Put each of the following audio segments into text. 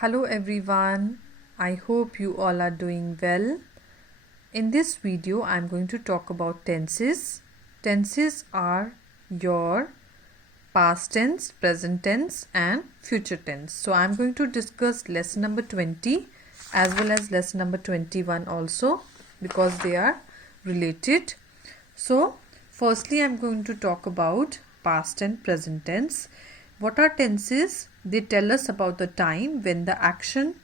Hello everyone, I hope you all are doing well. In this video, I'm going to talk about tenses. Tenses are your past tense, present tense and future tense. So I'm going to discuss lesson number 20 as well as lesson number 21 also because they are related. So firstly, I'm going to talk about past and present tense. What are tenses? They tell us about the time when the action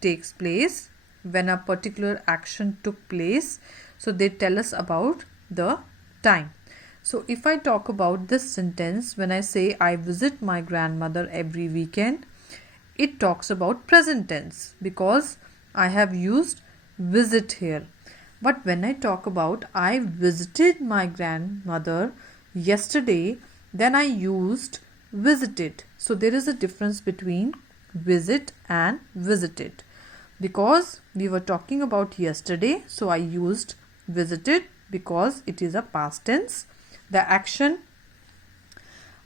takes place, when a particular action took place. So they tell us about the time. So if I talk about this sentence, when I say I visit my grandmother every weekend, it talks about present tense because I have used visit here. But when I talk about I visited my grandmother yesterday, then I used visited. So there is a difference between visit and visited. Because we were talking about yesterday, so I used visited because it is a past tense. The action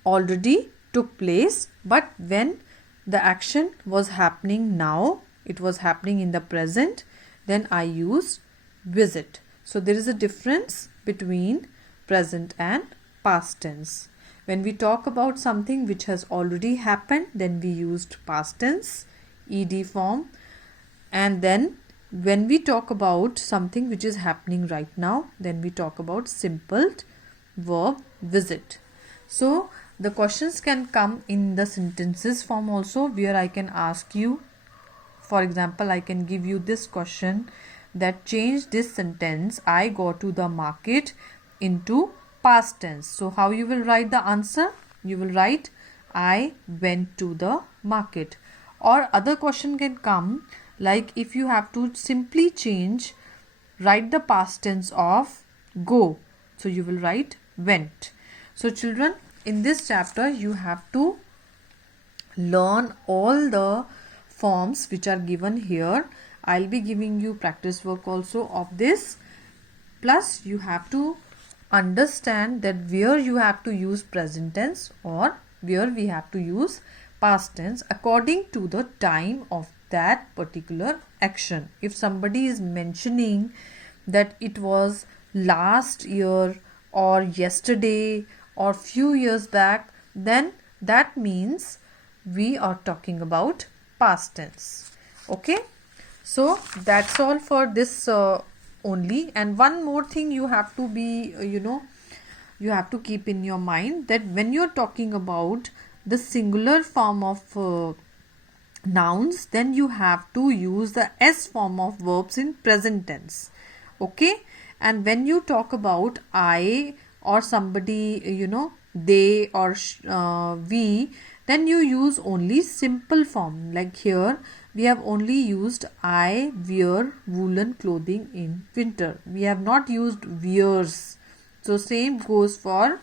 already took place, but when the action was happening now, it was happening in the present, then I used visit. So there is a difference between present and past tense. When we talk about something which has already happened, then we used past tense, ed form. And then when we talk about something which is happening right now, then we talk about simple verb visit. So the questions can come in the sentences form also, where I can ask you, for example, I can give you this question that change this sentence I go to the market into past tense. So how you will write the answer? You will write I went to the market. Or other question can come like if you have to simply change, write the past tense of go. So you will write went. So children, in this chapter you have to learn all the forms which are given here. I'll be giving you practice work also of this. Plus you have to understand that where you have to use present tense or where we have to use past tense according to the time of that particular action. If somebody is mentioning that it was last year or yesterday or few years back, then that means we are talking about past tense. Okay, so that's all for this only. And one more thing you have to be you have to keep in your mind that when you're talking about the singular form of nouns, then you have to use the s form of verbs in present tense. Okay, and when you talk about I or somebody, they or we, then you use only simple form. Like here we have only used I wear woolen clothing in winter. We have not used wears. So same goes for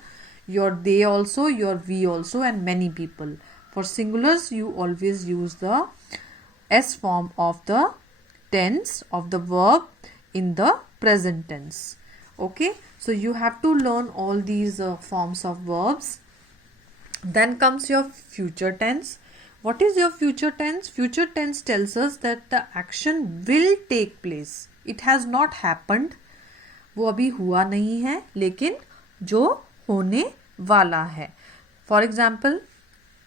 your they also, your we also, and many people. For singulars you always use the s form of the tense of the verb in the present tense. Okay, so you have to learn all these forms of verbs. Then comes your future tense. What is your future tense? Future tense tells us that the action will take place. It has not happened. वो अभी हुआ नहीं है, लेकिन जो होने वाला है. For example,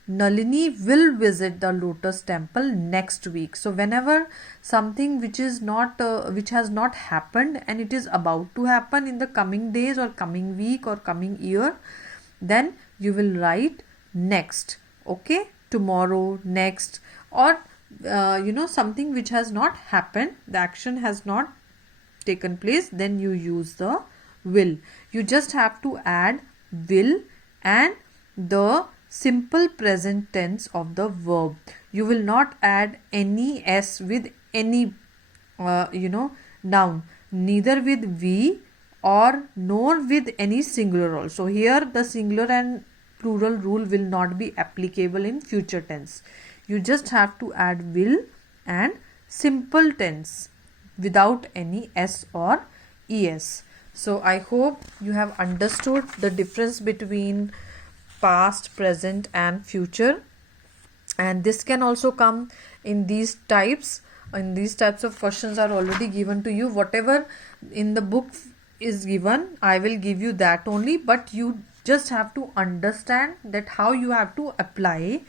Nalini will visit the lotus temple next week. So whenever something which is not which has not happened and it is about to happen in the coming days or coming week or coming year, then you will write next. Okay, tomorrow, next, or something which has not happened, the action has not taken place, then you use the will. You just have to add will and the simple present tense of the verb. You will not add any s with any noun, neither with we or nor with any singular also. Here the singular and plural rule will not be applicable in future tense. You just have to add will and simple tense without any s or es. So I hope you have understood the difference between past, present and future. and this can also come in these types. And these types of questions are already given to you. Whatever in the book is given, I will give you that only, but you just have to understand that how you have to apply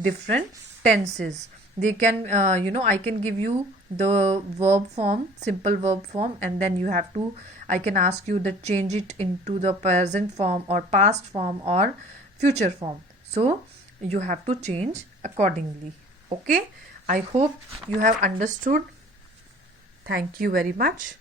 different tenses. They can I can give you the verb form, simple verb form, and then you have to, I can ask you that change it into the present form or past form or future form. So you have to change accordingly. Okay, I hope you have understood. Thank you very much.